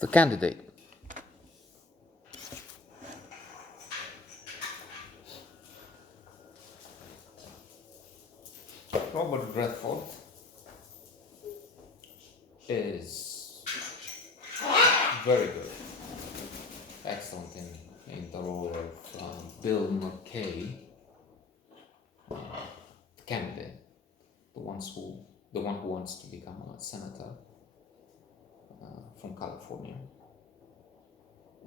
The candidate. Robert Redford is very good, excellent in the role of Bill McKay, the candidate, the one who wants to become a senator from California.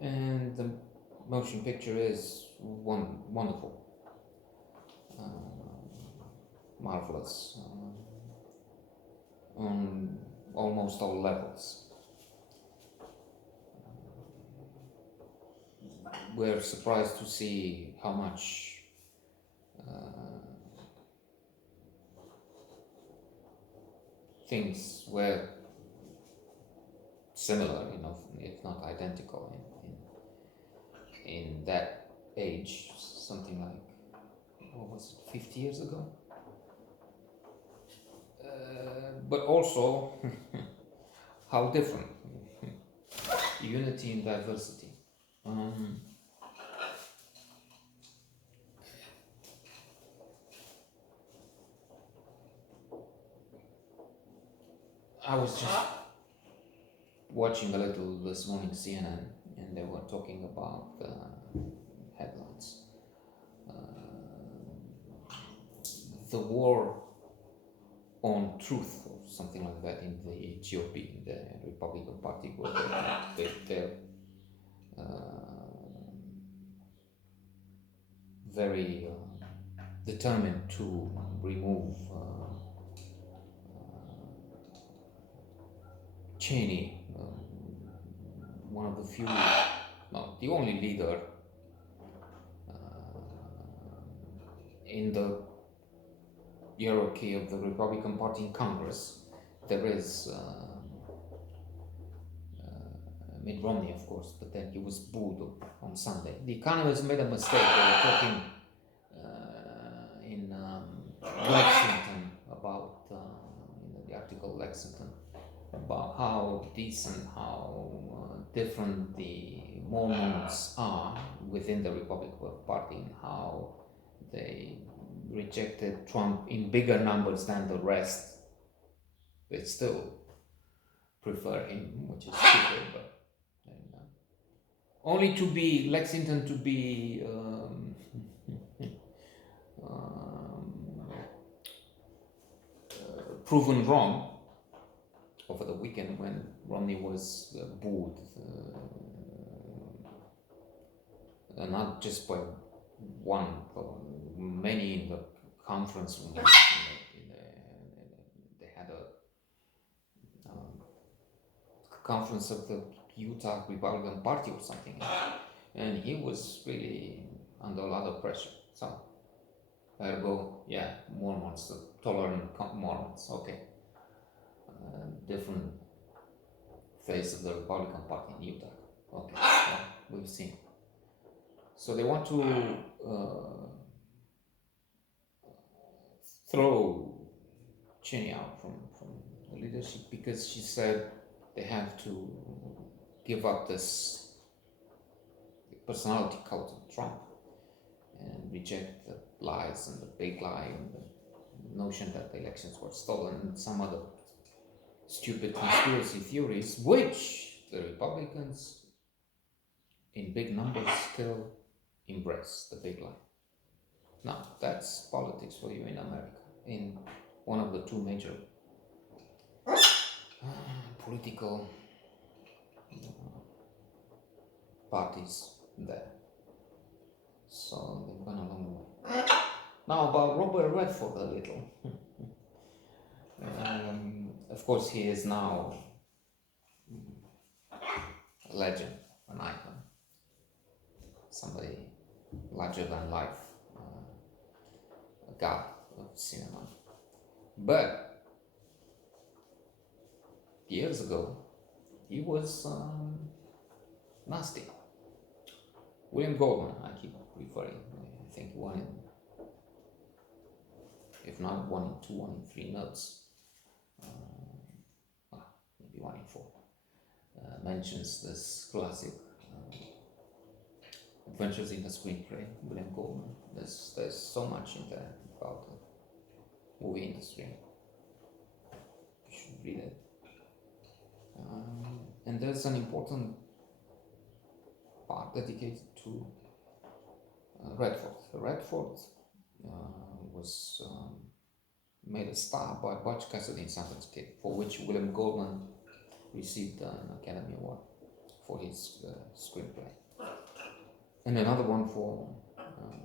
And the motion picture is wonderful, marvelous on almost all levels. We're surprised to see how much things were similar, if not identical, in that age, something like, what was it, 50 years ago? But also, how different. Unity in diversity. I was just watching a little this morning CNN, and they were talking about headlines. The war on truth, or something like that, in the GOP, in the Republican Party, where they're very determined to remove Cheney, one of the few, no, the only leader in the hierarchy of the Republican Party in Congress. There is Mitt Romney, of course, but then he was booed on Sunday. The Economist made a mistake. They were talking in Lexington about, the article Lexington, about how decent, how different the Mormons are within the Republican Party, and how they rejected Trump in bigger numbers than the rest. They still prefer him, which is stupid, but only to be Lexington to be proven wrong over the weekend when Romney was booed, not just by one, but many in the conference room. They had a conference of the Utah Republican Party or something, and he was really under a lot of pressure. So, ergo, yeah, Mormons, the tolerant Mormons, okay. Different face of the Republican Party in Utah. Okay, yeah, we've seen. So they want to throw Cheney out from the leadership because she said they have to give up this personality cult of Trump and reject the lies and the big lie and the notion that the elections were stolen and some other stupid conspiracy theories, which the Republicans in big numbers still embrace the big lie. Now, that's politics for you in America, in one of the two major political parties there. So they've gone a long way. Now, about Robert Redford a little. Of course, he is now a legend, an icon, somebody larger than life, a god of cinema. But years ago, he was nasty. William Goldman, I keep referring. I think one in, if not 1 in 2, 1 in 3 notes. Maybe 1 in 4. mentions this classic Adventures in the Screenplay, William Goldman. There's so much in there about the movie industry. You should read it. And there's an important part dedicated to Redford. Redford was made a star by Butch Cassidy in Sultan's Kid, for which William Goldman received an Academy Award for his screenplay. And another one for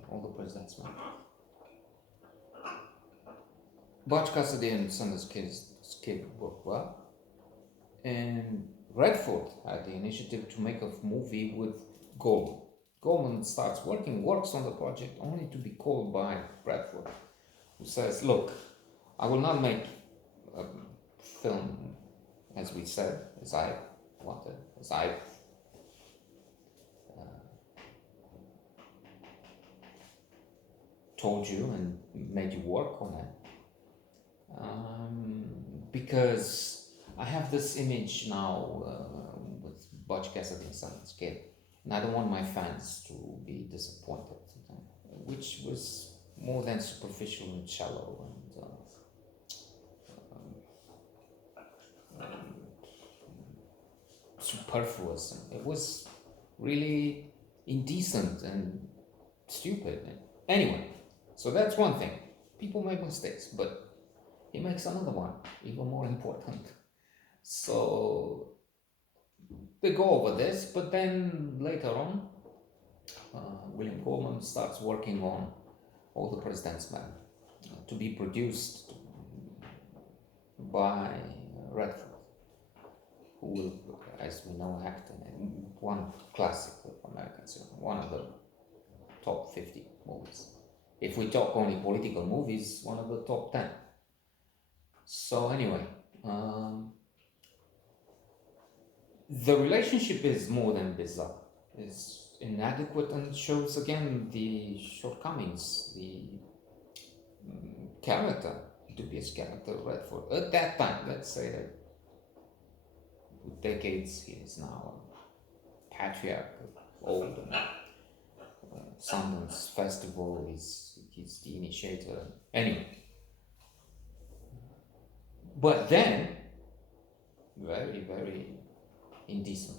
All the President's Men. Butch Cassidy and Sundance Kid worked well. And Redford had the initiative to make a movie with Goldman. Goldman works on the project only to be called by Redford, who says, look, I will not make a film, as we said, as I wanted, as I told you and made you work on it. Because I have this image now with Butch Cassidy and Sundance Kid, and I don't want my fans to be disappointed, which was more than superficial and shallow and superfluous. It was really indecent and stupid. Anyway, so that's one thing. People make mistakes, but he makes another one, even more important. So they go over this, but then later on, William Goldman starts working on All the President's Men to be produced by Redford, who will, as we know, act in one classic of American cinema, one of the top 50 movies. If we talk only political movies, one of the top 10. So anyway, the relationship is more than bizarre. It's inadequate and shows again the shortcomings, the dubious character of Redford. At that time, let's say that with decades, he is now a patriarch, old, and Sundance Festival, he's the initiator. Anyway, but then, very, very indecent,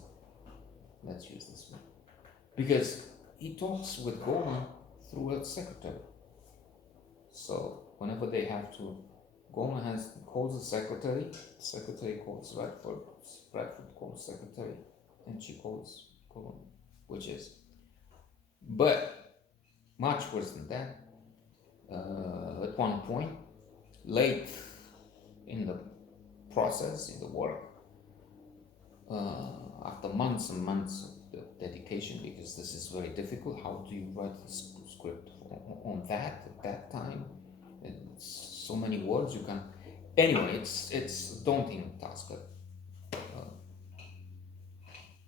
let's use this one, because he talks with Goldman through a secretary. So whenever they have to, Goldman calls the secretary calls Redford calls secretary, and she calls Goldman, which is, but much worse than that. At one point, late in the process, in the work, after months and months of dedication, because this is very difficult. How do you write a script on that at that time? It's so many words you can. Anyway, it's a daunting task.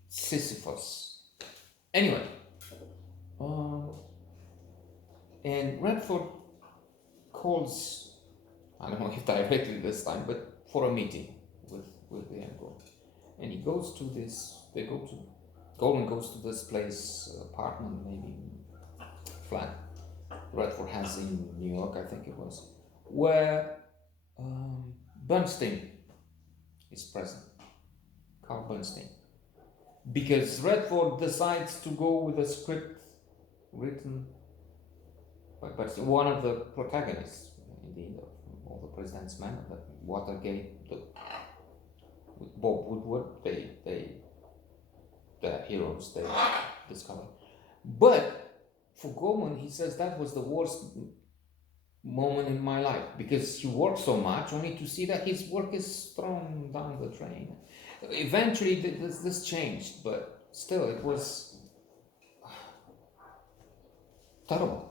Sisyphus. Anyway, and Redford calls, I don't know if directly this time, but for a meeting with William Goldman. And he goes to this, Goldman goes to this place, apartment, maybe flat, Redford has in New York, I think it was, where Bernstein is present, Carl Bernstein. Because Redford decides to go with a script written by Bernstein, one of the protagonists, indeed, of All the President's Men, of the Watergate, with Bob Woodward, the heroes they discover. But for Goldman, he says that was the worst moment in my life, because he worked so much only to see that his work is thrown down the drain. Eventually this changed, but still it was terrible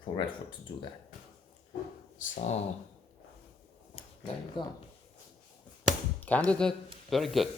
for Redford to do that. So there you go. Candidate, very good.